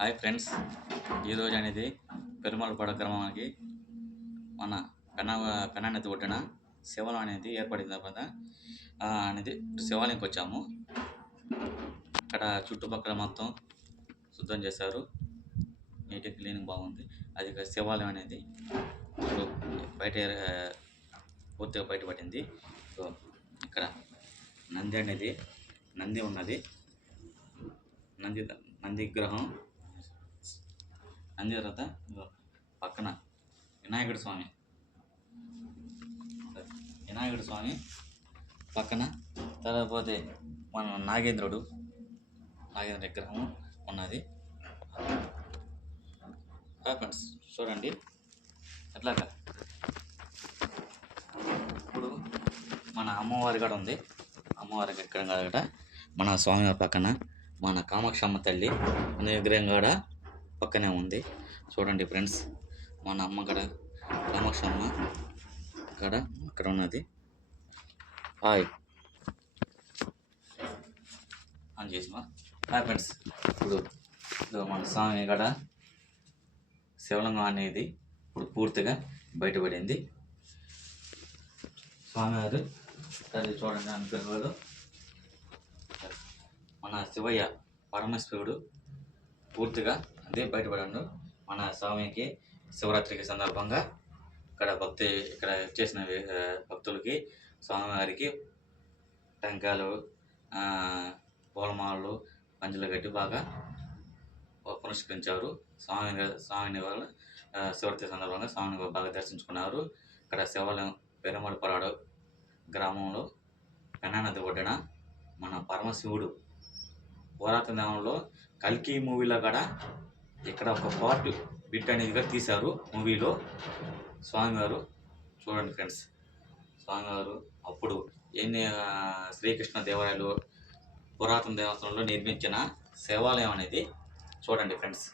Hi friends, ఈరోజు అనేది పెరుమాళపాడు గ్రామానికి మన పెన్నా నది ఒడ్డున శివాలయం అనేది ఏర్పడిన తర్వాత అనేది శివాలయంకి వచ్చాము. ఇక్కడ చుట్టుపక్కల మొత్తం శుద్ధం చేశారు, నీట్గా క్లీనింగ్ బాగుంది. అది శివాలయం అనేది ఇప్పుడు బయట పూర్తిగా బయటపడింది. సో ఇక్కడ నంది ఉన్నది. నంది విగ్రహం, నంది తర్వాత పక్కన వినాయకుడి స్వామి పక్కన తర్వాత మన నాగేంద్ర విగ్రహం ఉన్నది. ఫ్రెండ్స్ చూడండి ఎట్లాగా. ఇప్పుడు మన అమ్మవారి కూడా ఉంది. అమ్మవారి విగ్రహం కాడ మన స్వామి పక్కన మన కామాక్షమ్మ తల్లి అనే విగ్రహం కూడా పక్కనే ఉంది. చూడండి ఫ్రెండ్స్, మన అమ్మ కాడ కామాక్షమ్మ కాడ ఇక్కడ ఉన్నది. హాయ్ అని చేసినా. హాయ్ ఫ్రెండ్స్, ఇప్పుడు మన స్వామి కాడ శివలింగం అనేది ఇప్పుడు పూర్తిగా బయటపడింది. స్వామివారు తల్లి చూడండి అనుగ్రహాలు. మన శివయ్య పరమేశ్వరుడు పూర్తిగా అదే బయటపడాడు. మన స్వామికి శివరాత్రికి సందర్భంగా ఇక్కడ చేసిన భక్తులకి స్వామివారికి టెంకాయలు, పూలమాలలు, పంచులు కట్టి బాగా పునస్కరించారు. స్వామిని వాళ్ళు శివరాత్రి సందర్భంగా స్వామిని బాగా దర్శించుకున్నారు. ఇక్కడ శివాలయం పెరుమాళపాడు గ్రామంలో పెన్నా నది ఒడ్డున మన పరమశివుడు పురాతన దేవంలో కల్కి మూవీలో కూడా ఇక్కడ ఒక బిట్ అనేది తీశారు. మూవీలో స్వామివారు చూడండి ఫ్రెండ్స్, స్వామివారు అప్పుడు శ్రీకృష్ణ దేవాలయాలు పురాతన దేవస్థానంలో నిర్మించిన శివాలయం అనేది చూడండి ఫ్రెండ్స్.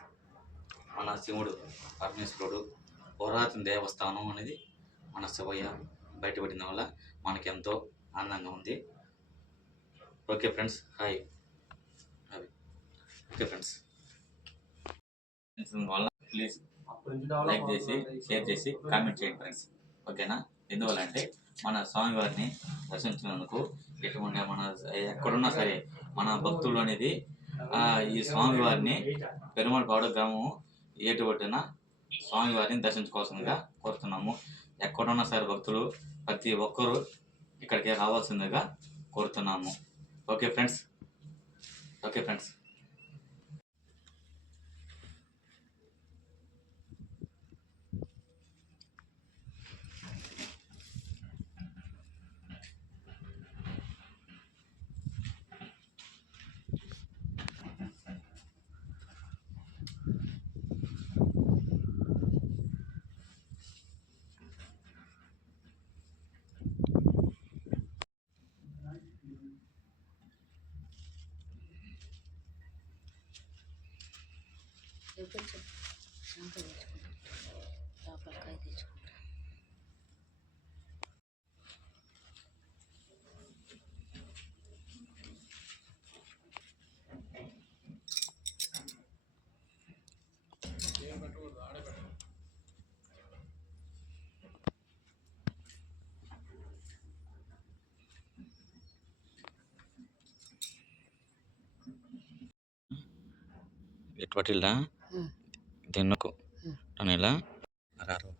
మన శివుడు పరమేశ్వరుడు పురాతన దేవస్థానం అనేది మన శివయ్య బయటపడిన వల్ల మనకి ఎంతో ఆనందంగా ఉంది. Okay friends, hi. Okay friends, వల్ల ప్లీజ్ లైక్ చేసి, షేర్ చేసి, కామెంట్ చేయండి ఫ్రెండ్స్. ఓకేనా? ఎందువల్ల అంటే మన స్వామివారిని దర్శించినందుకు ఎటువంటి మన ఎక్కడున్నా సరే మన భక్తులు అనేది ఈ స్వామివారిని పెరుమాళపాడు గ్రామం ఏటుబట్టిన స్వామివారిని దర్శించుకోవాల్సిందిగా కోరుతున్నాము. ఎక్కడున్నా సరే భక్తులు ప్రతి ఒక్కరూ ఇక్కడికి రావాల్సిందిగా కోరుతున్నాము. Okay friends. ఎటుపట్టిల్లా తిన్నకు అనేలా రారు.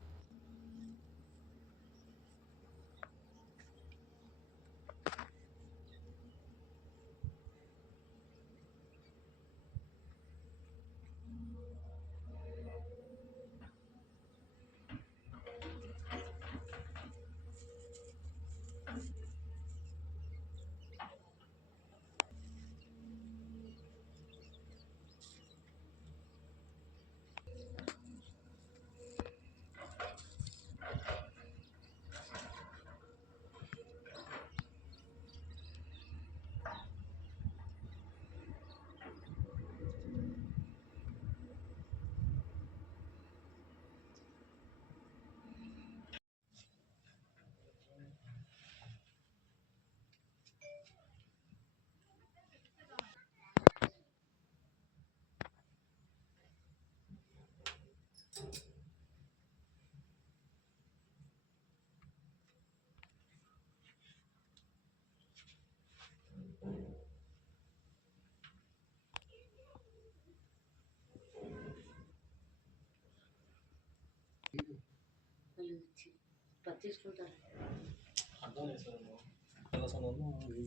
పట్టించుకుంటారు. అర్థం చేస్తారు ప్రదర్శనలో ఇది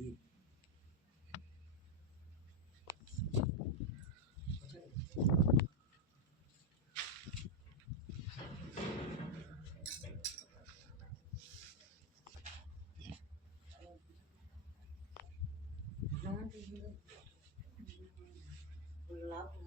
లాభం